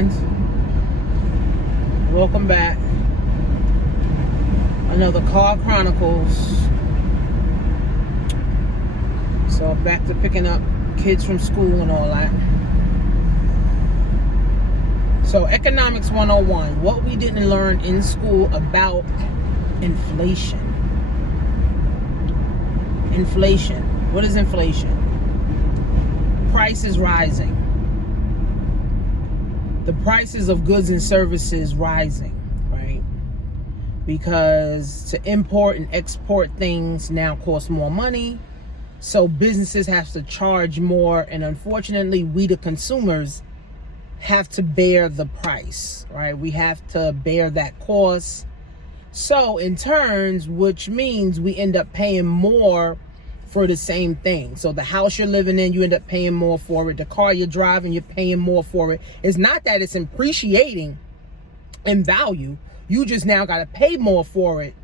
friends? Welcome back. Another Car Chronicles. So back to picking up kids from school and all that. So Economics 101, what we didn't learn in school about inflation. Inflation. What is inflation? Prices rising. The prices of goods and services rising, right? Because to import and export things now costs more money. So businesses have to charge more. And unfortunately, we the consumers have to bear the price, right? We have to bear that cost. So in turns, which means we end up paying more for the same thing. So the house you're living in, you end up paying more for it. The car you're driving, you're paying more for it. It's not that it's appreciating in value. You just now got to pay more for it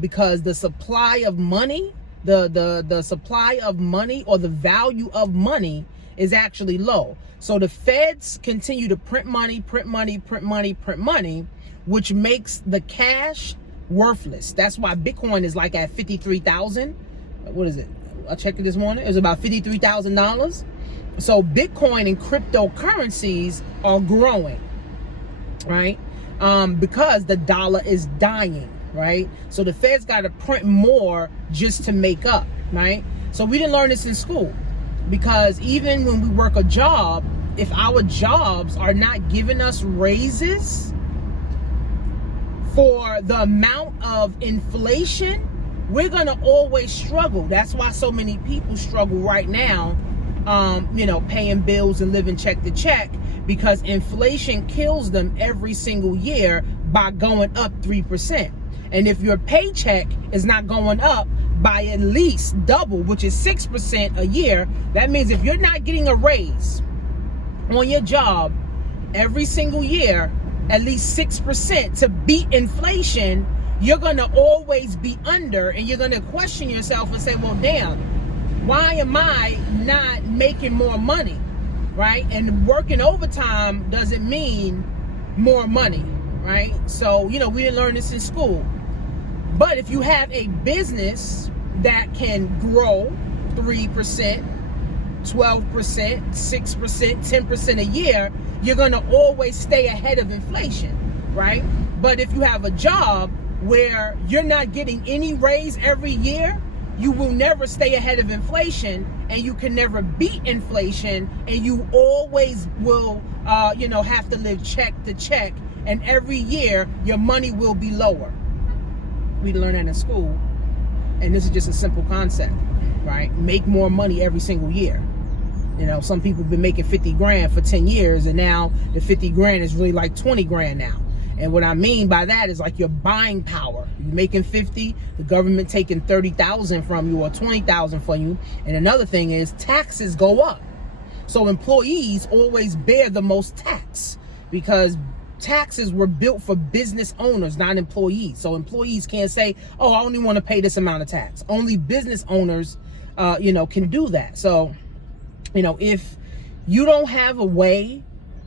because the supply of money, the supply of money or the value of money is actually low. So the feds continue to print money, which makes the cash worthless. That's why Bitcoin is like at 53,000. What is it? I checked it this morning. It was about $53,000. So Bitcoin and cryptocurrencies are growing, right? Because the dollar is dying, right? So the Fed's got to print more just to make up, right? So we didn't learn this in school because even when we work a job, if our jobs are not giving us raises for the amount of inflation, we're going to always struggle. That's why so many people struggle right now, paying bills and living check to check, because inflation kills them every single year by going up 3%. And if your paycheck is not going up by at least double, which is 6% a year, that means if you're not getting a raise on your job every single year, at least 6% to beat inflation, you're going to always be under, and you're going to question yourself and say, well, damn, why am I not making more money, right? And working overtime doesn't mean more money, right? So, we didn't learn this in school. But if you have a business that can grow 3%, 12%, 6%, 10% a year, you're going to always stay ahead of inflation, right? But if you have a job where you're not getting any raise every year, you will never stay ahead of inflation, and you can never beat inflation, and you always will, have to live check to check, and every year your money will be lower. We learn that in school, and this is just a simple concept, right? Make more money every single year. Some people have been making 50 grand for 10 years, and now the 50 grand is really like 20 grand now. And what I mean by that is like your buying power. You're making 50, the government taking 30,000 from you or 20,000 from you. And another thing is taxes go up. So employees always bear the most tax because taxes were built for business owners, not employees. So employees can't say, oh, I only want to pay this amount of tax. Only business owners, can do that. So, if you don't have a way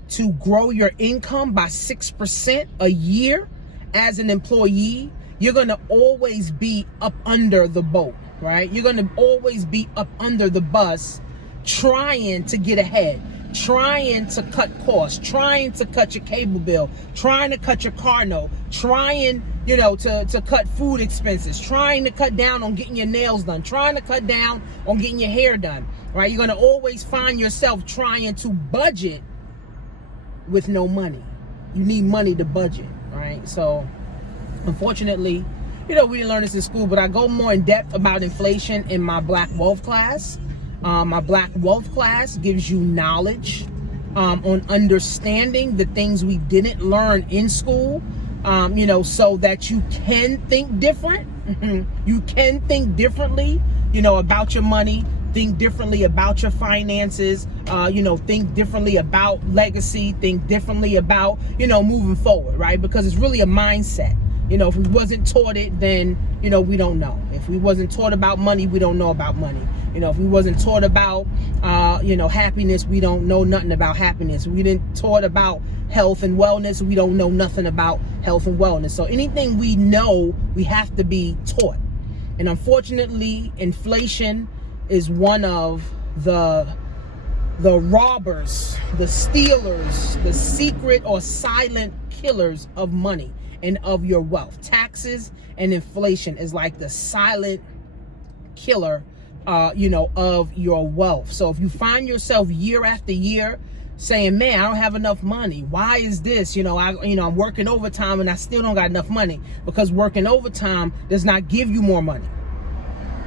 to grow your income by 6% a year as an employee, you're going to always be up under the boat, right? You're going to always be up under the bus trying to get ahead, trying to cut costs, trying to cut your cable bill, trying to cut your car note, trying, to cut food expenses, trying to cut down on getting your nails done, trying to cut down on getting your hair done, right? You're going to always find yourself trying to budget with no money. You need money to budget, right? So unfortunately, we didn't learn this in school, but I go more in depth about inflation in my Black Wealth class. My Black Wealth class gives you knowledge on understanding the things we didn't learn in school, so that you can think different. You can think differently, about your money, think differently about your finances, think differently about legacy, think differently about, moving forward, right? Because it's really a mindset. You know, if we wasn't taught it, then, you know, we don't know. If we wasn't taught about money, we don't know about money. You know, if we wasn't taught about, you know, happiness, we don't know nothing about happiness. We didn't taught about health and wellness, we don't know nothing about health and wellness. So anything we know, we have to be taught. And unfortunately, inflation is one of the robbers, the stealers, the secret or silent killers of money and of your wealth. Taxes and inflation is like the silent killer, you know, of your wealth. So if you find yourself year after year saying, man, I don't have enough money. Why is this? You know, I'm working overtime and I still don't got enough money, because working overtime does not give you more money.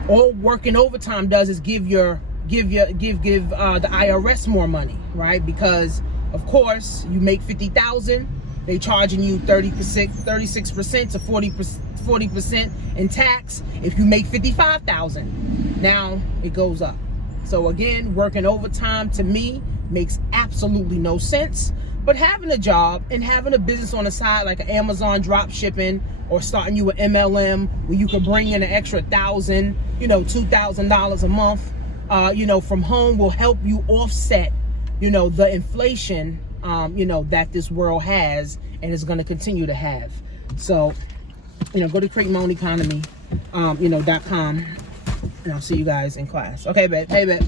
All working overtime does is give the IRS more money, right? Because of course you make 50,000, they charging you 36% to 40% in tax. If you make 55,000, now it goes up. So again, working overtime to me makes absolutely no sense. But having a job and having a business on the side, like an Amazon drop shipping, or starting you an MLM where you can bring in an extra $1,000, you know, $2,000 a month, you know, from home, will help you offset, you know, the inflation, you know, that this world has and is going to continue to have. So, you know, go to creatingmyown.economy, you know, .com, and I'll see you guys in class. Okay, babe. Hey, babe.